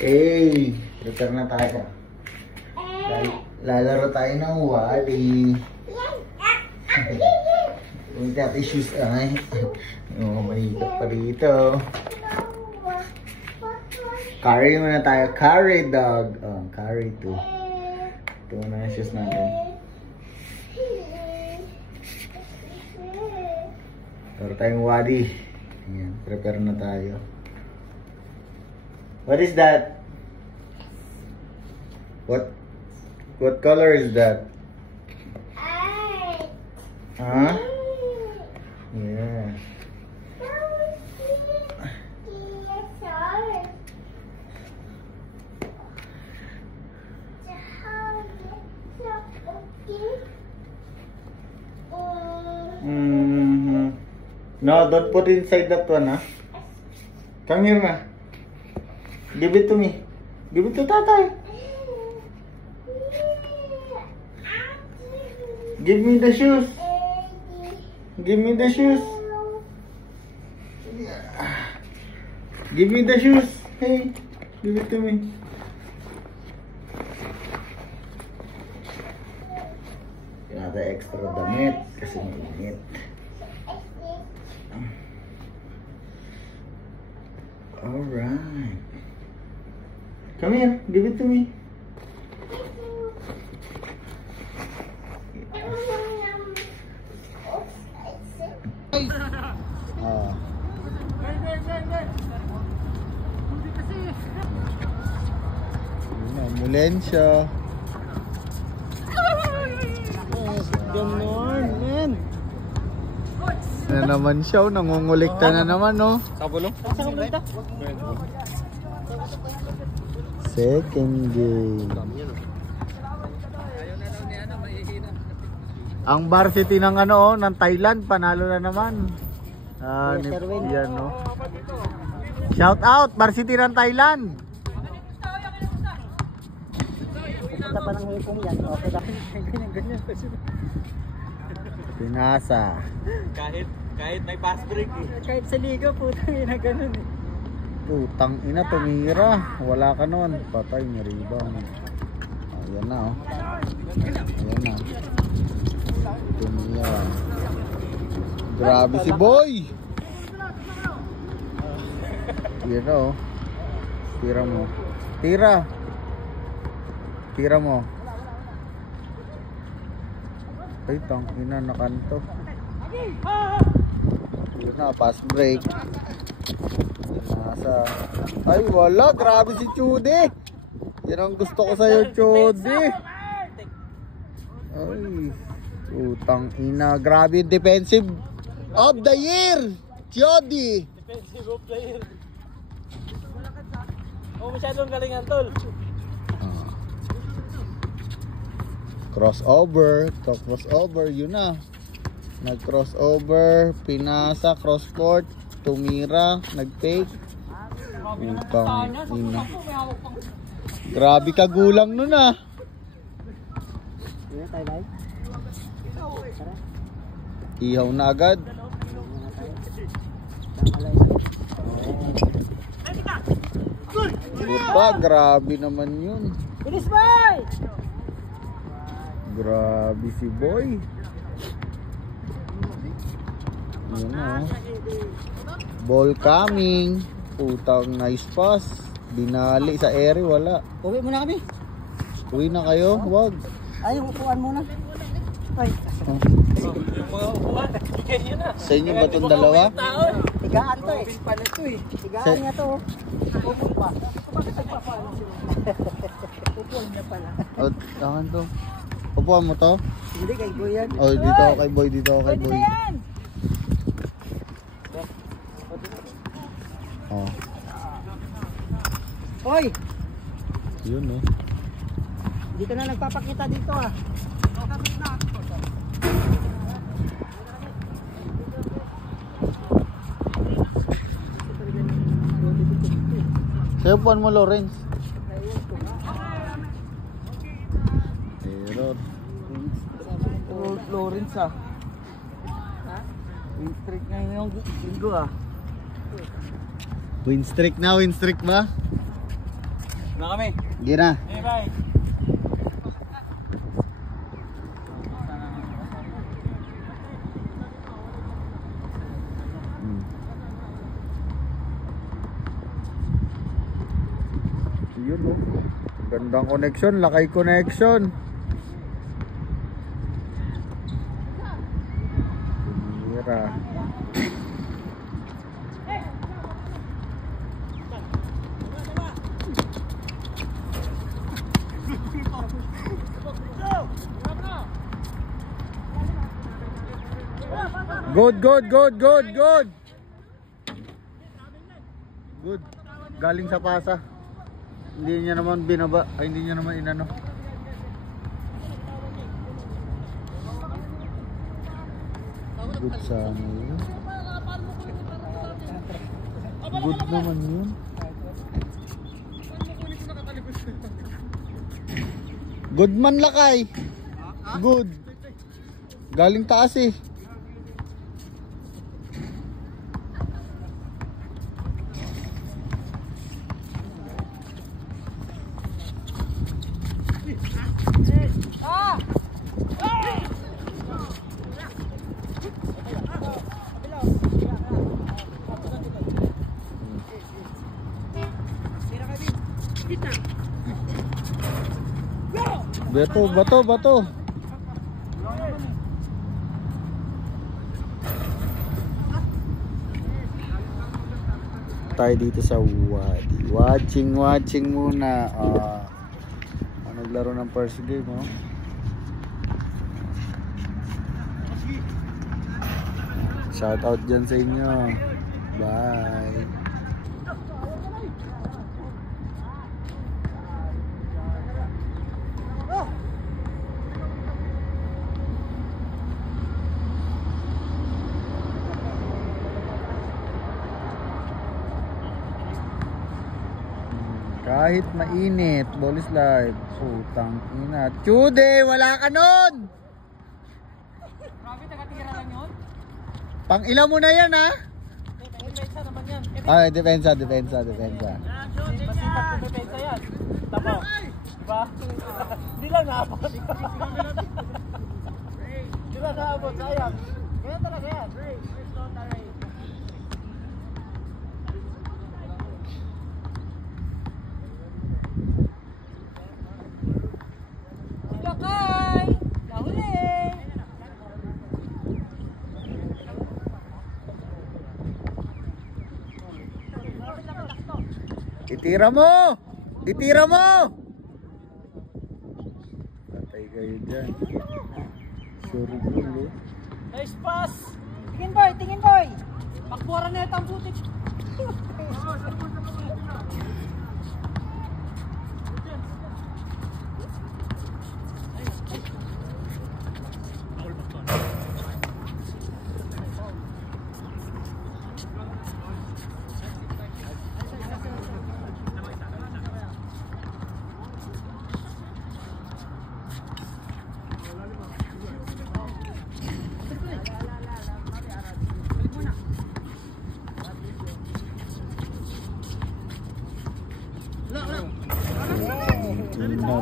Eh, prepare na tayo. Lalaro tayo ng wali. Huwag natin shoes ay. Oo, mahigap pa rito. Carry muna tayo. Carry dog. Oh, carry 2. Ito muna yung shoes natin. Laro tayong wali. Ayan, prepare na tayo. What is that? What color is that? Huh? Yeah. No, don't put inside that one, huh? Come here, ma. Give it to me. Give it to tatay. Give me the shoes. Give me the shoes. Give me the shoes. Hey, give it to me. Kaya natin extra damit kasi mainit. Alright. Come here, give it to me. Ambulansya. Ganon, man. Na naman siya, nangungulikta na naman, no? Sabulo? Second game. Ang varsity ng ano, ng Thailand, panalo na naman. Yan, no? Shout out, varsity ng Thailand. Pupunta pa ng hukong yan. Okay, ganyan. Pinasa. Kahit may pass break eh. Kahit sa liga, putang ina ganun eh. Putang ina, tumira. Wala ka nun. Patay, may rebound. Ayan na, oh. Ayan na. Tumira. Grabe si Boy! Ayan na, oh. Tira mo. Tira! Tira mo. Ay, tangina, nakanto. Yun na, pass break. Nasa. Ay, wala. Grabe si Chudy. Yan ang gusto ko sa'yo, Chudy. Ay, utang ina. Grabe defensive of the year, Chudy. Defensive of the year. Oh, masyadong galingan, tol. Crossover, yun na. Nag-crossover, pinasa, cross-court, tumira, nag-take. Utang ina. Grabe ka gulang nun, ah. Ihaw na agad. Buta, grabe naman yun. Bilis, boy! Grabe si Boy. Yun na, oh. Ball coming. Putang nice pass. Binali sa ere, wala. Uwi muna kami. Uwi na kayo, wag. Ay, upuan muna. Ay. Sa inyo ba itong dalawa? Tigaan to eh. Tigaan niya to. Upul pa. Bakit nagpapaano sila? Upul niya pala. O, takan to. Upuan mo to? Hindi, kay Boy yan. O, dito ako kay Boy, dito ako kay Boy. Oh. Hoy! Yun, oh. Dito na nagpapakita dito ah. Sa'yo upuan mo, Lawrence. Error. Lawrence ah. Win streak na yung linggo ah. Win streak na, win streak ba? Na kami. Hindi na. Okay, bye. Yun oh. Gandang connection, lakay connection. Tumira. Good. Good. Galing sa pasa. Hindi niya naman binaba. Ay, hindi niya naman inano. Good sana yun. Good naman yun. Good man lakay. Good. Galing taas eh. Bato. Tayo dito sa Wadi. Watching muna. Naglaro ng first game, oh. Shout out dyan sa inyo. Bye. Kahit mainit, ball is live. Putang ina. Chude, wala ka nun! Grabe, taga-tira lang yun. Pang ilan mo na yan, ha? Depensa naman yan. Ay, depensa. Masipag kung depensa yan. Tama. Diba? Hindi lang naabot. Hindi lang naabot, sayang. Ganyan talaga yan. Silakay! Nahuli! Itira mo! Patay kayo dyan. Sorry gulo. Nice pass! Tingin boy! Pakbuharan na ito ang putik.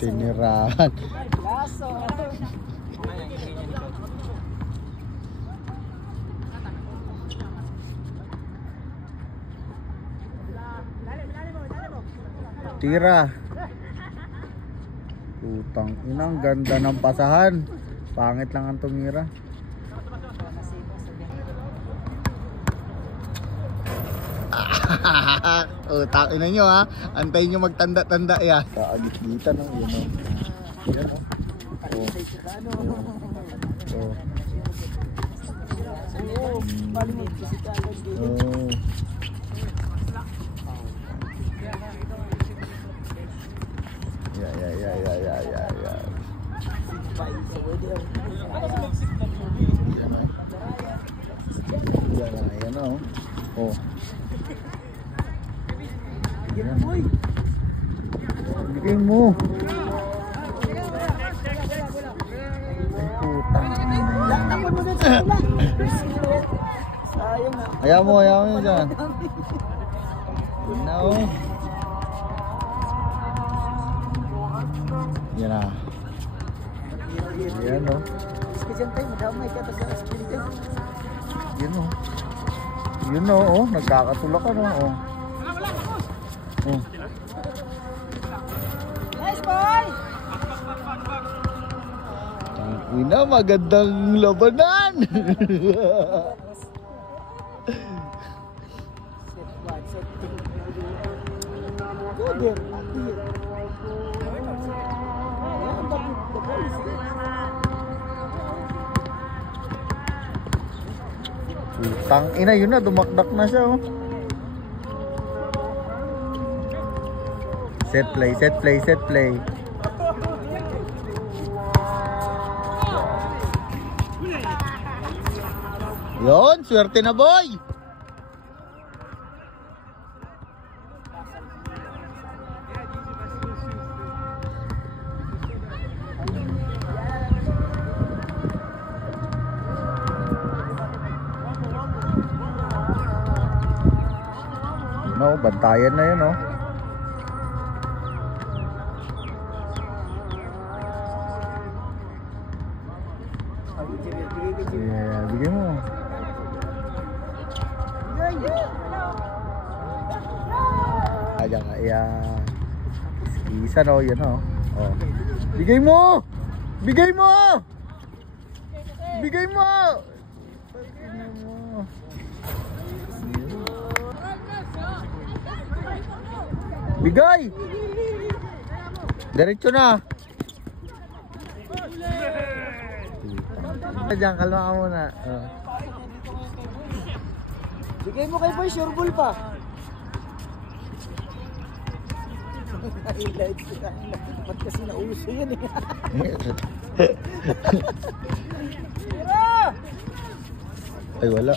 Tinirahan. Laso! Tira. Putang ina, ang ganda ng pasahan. Pangit lang ang tumira. Utang ina nyo ha. Antayin nyo magtanda-tanda ya. Kaagit-gitan no. Yan o. Yan o. Yan o. Oh. Bigay mo. Tapon mo dun sa ula. Sayang na. Ayaw mo yun dyan. No. Yan na. Yan o. Kasi dyan tayo, madamay ka taga-spin tayo. Yun o. Yun o, oh. Nagkakatulak ka no. Oh. Oh. Nice boy! Ina, magandang labanan. Set 1, set 2. Good there. Tang ina, yun na, dumakdak na siya oh. Set play, set play, set play. Yon, swerte na boy. No, bantayan na yun oh. Yeah, bigyan mo. Ayan ka, yeah. Isa no, yan oh. Oh. Bigay mo! Bigay mo! Bigay mo! Bigay! Diretso na! Diyan, kalma ka muna. Oh. Bigay mo kay boy, sure ball pa. Highlights sila. Ba't kasi nauso yan eh. Ay, wala.